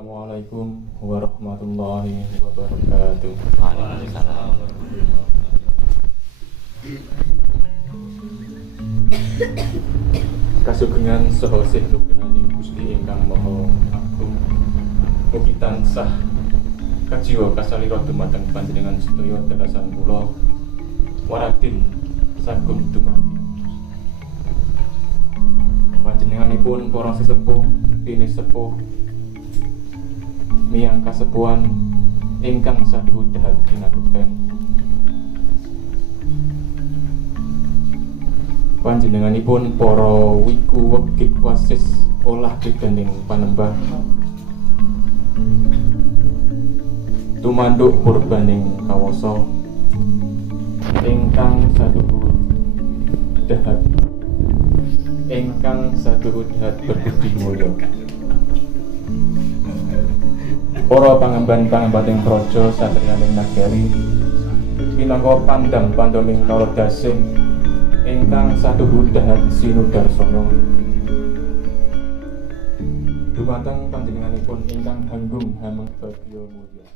Assalamualaikum warahmatullahi wabarakatuh. Waalaikumsalam. Kasugengan saha sih nugraning Gusti ingkang Maha Agung. Mugi tansah kajiwa kasalira dumateng panjenengan sedaya tegasan kula waradin sagung dumadi. Panjenenganipun para sesepuh, dene sepuh miyang kasepuhan ingkang saduhu dahar kinaguten. Panjenenganipun para wiku wegik wasis olah dening panembah tumanduk purbaning kawasa ingkang saduhu dahat berbudi mulya. Para pangemban-pangembating praja satriyaning nagari minangka pandam-pandaming kala dasih ingkang saduhu dahat sinudarsana dumateng panjenenganipun ingkang hanggung hameng bagya mulya.